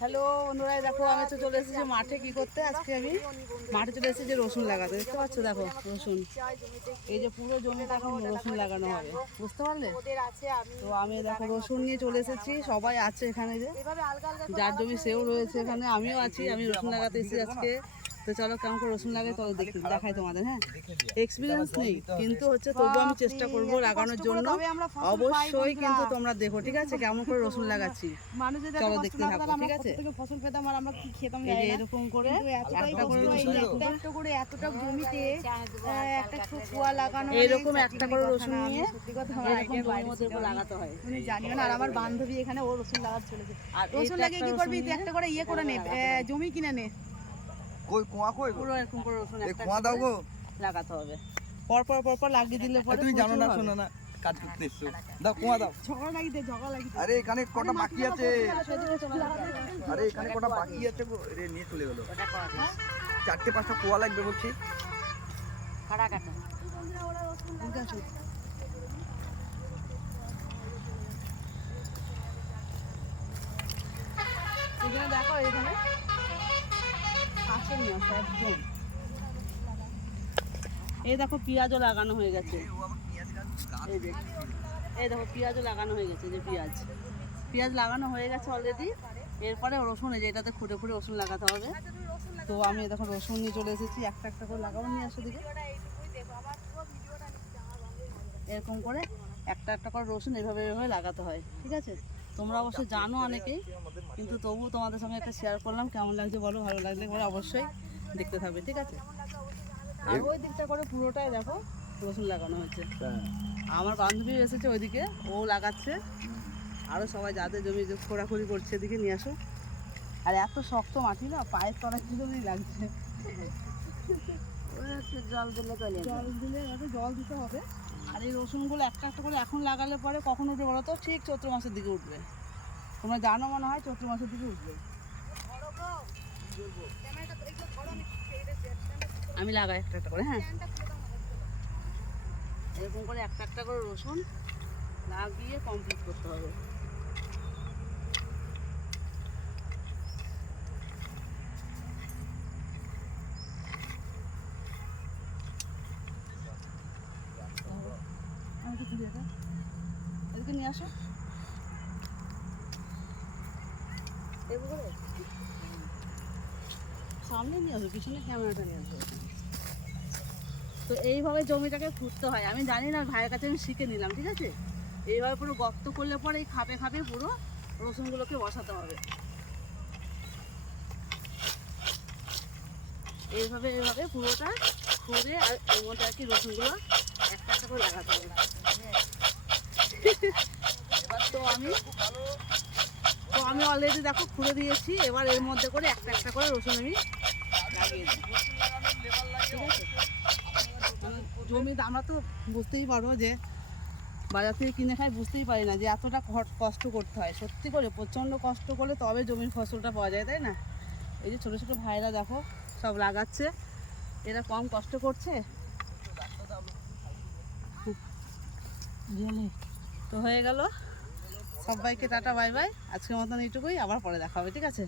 Hello বন্ধুরা, দেখো আমি তো চলে এসেছি মাঠে। কি করতে আজকে আমি মাঠে চলে এসেছি যে রসুন লাগাতে। দেখতে পাচ্ছ, দেখো রসুন, এই যে পুরো জমিটা এখন রসুন লাগানো হবে, বুঝতে পারলে? তো আমি দেখো রসুন নিয়ে চলে এসেছি, সবাই আছে এখানে, যে যার জমি সেও রয়েছে এখানে, আমিও আছি। আমি রসুন লাগাতে এসেছি আজকে। তো চলো কেমন করে রসুন লাগাই চলো দেখাই তোমাদের। হ্যাঁ, এক্সপিরিয়েন্স নেই কিন্তু হচ্ছে, তবুও আমি চেষ্টা করবো লাগানোর জন্য। অবশ্যই কিন্তু তোমরা দেখো, ঠিক আছে, কেমন করে রসুন লাগাচ্ছি। চলো দেখতে থাকো, ঠিক আছে? ফসল পেতাম আর আমরা কি খেতাম এই যে এরকম করে একটা করে রসুন, একটা করে এতটা জমিতে একটা কুয়া লাগানো, এরকম একটা করে রসুন নিয়ে সত্যি কথা এরকম জমির মধ্যে লাগাতে হয়। তুমি জানিও না। আর আমার বান্ধবী এখানে ও রসুন লাগাতে চলেছে। আর রসুন লাগিয়ে কি করবি তুই? একটা করে ইয়ে করে নে, জমি কিনে নে। কই কোয়া কই পুরো এরকম করে রসুন এই একটা কোয়া দাও গো, লাগাতে হবে। পর পর লাগিয়ে দিলে পরে তুমি জানো না, শোনো না, কাজ করতে এসছো, দাও কোয়া দাও। ঝগড়া লাগিয়ে দে, ঝগড়া লাগিয়ে দে। আরে এখানে কটা বাকি আছে, আরে এখানে কটা বাকি আছে গো, রে নিয়ে চলে গেল। 4-5টা কোয়া লাগবে বলছি। কাটা কাটা এখানে দেখো, এখানে কাছে নিয়ে আসো একদম। এই দেখো পেঁয়াজও লাগানো হয়ে গেছে। এই যে এই দেখো পেঁয়াজও লাগানো হয়ে গেছে, যে পেঁয়াজ লাগানো হয়ে গেছে অলরেডি। এরপরে রসুন, এই যে এটাতে খুঁটে খুঁটে রসুন লাগাতে হবে। তো আমি দেখো রসুন নিয়ে চলে এসেছি, একটা একটা করে লাগাবো, নিয়ে আসো দিকে। এরকম করে একটা একটা করে রসুন এভাবে এভাবে লাগাতে হয়, ঠিক আছে? তোমরা অবশ্যই জানো অনেকেই, কিন্তু তবুও তোমাদের সঙ্গে একটা শেয়ার করলাম। কেমন লাগছে বলো, ভালো লাগলে পরে অবশ্যই দেখতে থাকবে, ঠিক আছে? আর ওই দিকটা করে পুরোটাই দেখো রসুন লাগানো হচ্ছে। আমার বান্ধবী এসেছে ওইদিকে, ও লাগাচ্ছে। আরও সবাই যাদের জমি খোঁড়াখুড়ি করছে এদিকে নিয়ে আসো। আর এত শক্ত মাটি না, পায়ের তলা কি জমি লাগছে। জল দিতে হবে। আর এই রসুনগুলো একটা একটা করে এখন লাগালে পরে কখন উঠবে বলো তো? ঠিক চৈত্র মাসের দিকে উঠবে। তোমরা জানো মনে হয় চৈত্র মাসের দিকে উঠবে। আমি লাগাই একটা একটা করে। হ্যাঁ, এরকম করে একটা একটা করে রসুন লাগিয়ে কমপ্লিট করতে হবে। এদিকে নিয়ে আসো, সামনে নিয়ে আসো, পিছনে ক্যামেরাটা নিয়ে আসো। তো এইভাবে জমিটাকে খুঁড়তে হয়। আমি জানি না, ভাইয়ের কাছে আমি শিখে নিলাম, ঠিক আছে? এইভাবে পুরো গর্ত করলে পরে এই খাপে খাপে পুরো রসুনগুলোকে বসাতে হবে। এইভাবে এইভাবে পুরোটা খুঁড়ে আর এর মধ্যে আর কি রসুনগুলো একটা একটা করে লাগাতে হবে। তো আমি অলরেডি দেখো খুঁড়ে দিয়েছি। এবার এর মধ্যে করে একটা একটা করে রসুন আমি লাগিয়ে দিই, ঠিক আছে? জমি আমরা তো বুঝতেই পারো যে বাজার থেকে কিনে খাই, বুঝতেই পারি না যে এতটা কষ্ট করতে হয়। সত্যি করে প্রচণ্ড কষ্ট করলে তবে জমির ফসলটা পাওয়া যায়, তাই না? এই যে ছোটো ছোটো ভাইরা দেখো সব লাগাচ্ছে, এরা কম কষ্ট করছে। তো হয়ে গেল, সবাইকে টাটা বাই বাই। আজকের মতন এইটুকুই, আবার পরে দেখা হবে, ঠিক আছে?